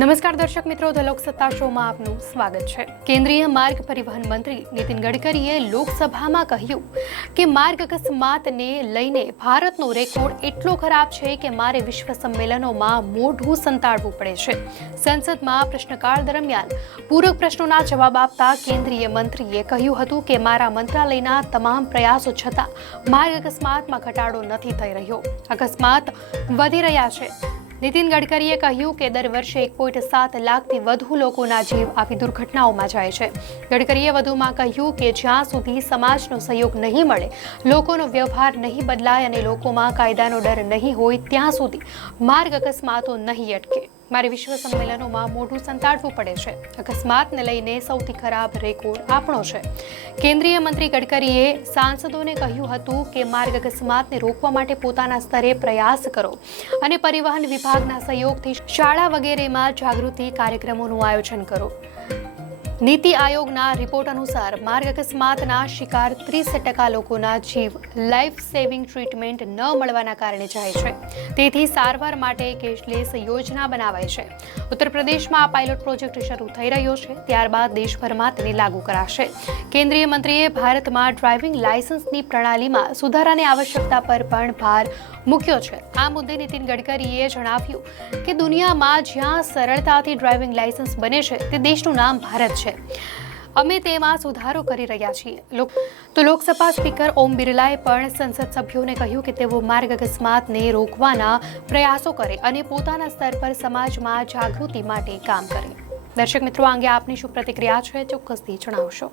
નમસ્કાર દર્શક મિત્રો, ધ લોકસત્તા શોમાં આપનું સ્વાગત છે। કેન્દ્રીય માર્ગ પરિવહન મંત્રી નીતિન ગડકરીએ લોકસભામાં કહ્યું કે માર્ગ અકસ્માતને લઈને ભારતનો રેકોર્ડ એટલો ખરાબ છે કે મારે વિશ્વ સંમેલનોમાં મોઢું સંતાડવું પડે છે। સંસદમાં પ્રશ્નકાળ દરમિયાન પૂરક પ્રશ્નોના જવાબ આપતા કેન્દ્રીય મંત્રીએ કહ્યું હતું કે મારા મંત્રાલયના તમામ પ્રયાસો છતાં માર્ગ અકસ્માતમાં ઘટાડો નથી થઈ રહ્યો, અકસ્માત વધી રહ્યા છે। નીતિન ગડકરીએ કહ્યું કે દર વર્ષે 1.7 લાખથી વધુ લોકોના જીવ આવી દુર્ઘટનાઓમાં જાય છે। ગડકરીએ વધુમાં કહ્યું કે જ્યાં સુધી સમાજનો સહયોગ નહીં મળે, લોકોનો વ્યવહાર નહીં બદલાય અને લોકોમાં કાયદાનો ડર નહીં હોય ત્યાં સુધી માર્ગ અકસ્માતો નહીં અટકે। મારે વિશ્વ સંમેલનોમાં મોઢું સંતાડવું પડે છે। અકસ્માતને લઈને સૌથી ખરાબ રેકોર્ડ આપણો છે। કેન્દ્રીય મંત્રી ગડકરીએ સાંસદોને કહ્યું હતું કે માર્ગ અકસ્માતને રોકવા માટે પોતાના સ્તરે પ્રયાસ કરો અને પરિવહન વિભાગના સહયોગથી શાળા વગેરેમાં જાગૃતિ કાર્યક્રમોનું આયોજન કરો। નીતિ આયોગના રિપોર્ટ અનુસાર માર્ગ અકસ્માતના શિકાર 30% લોકોના જીવ લાઈફ સેવિંગ ટ્રીટમેન્ટ ન મળવાના કારણે જાય છે, તેથી સારવાર માટે કેશલેસ યોજના બનાવાઈ છે। ઉત્તર પ્રદેશમાં આ પાયલોટ પ્રોજેક્ટ શરૂ થઈ રહ્યો છે, ત્યારબાદ દેશભરમાં તેને લાગુ કરાશે। કેન્દ્રીય મંત્રીએ ભારતમાં ડ્રાઇવિંગ લાયસન્સની પ્રણાલીમાં સુધારાની આવશ્યકતા પર પણ ભાર મૂક્યો છે। આ મુદ્દે નીતિન ગડકરીએ જણાવ્યું કે દુનિયામાં જ્યાં સરળતાથી ડ્રાઇવિંગ લાયસન્સ બને છે તે દેશનું નામ ભારત છે। અમે તેમાં સુધારો કરી રહ્યા છીએ। તો લોકસભા સ્પીકર ઓમ બિરલાએ પણ સંસદ સભ્યોને કહ્યું કે તેઓ માર્ગ અકસ્માતને રોકવાના પ્રયાસો કરે અને પોતાના સ્તર પર સમાજમાં જાગૃતિ માટે કામ કરે। દર્શક મિત્રો, આ અંગે આપની શું પ્રતિક્રિયા છે, ચોક્કસથી જણાવશો।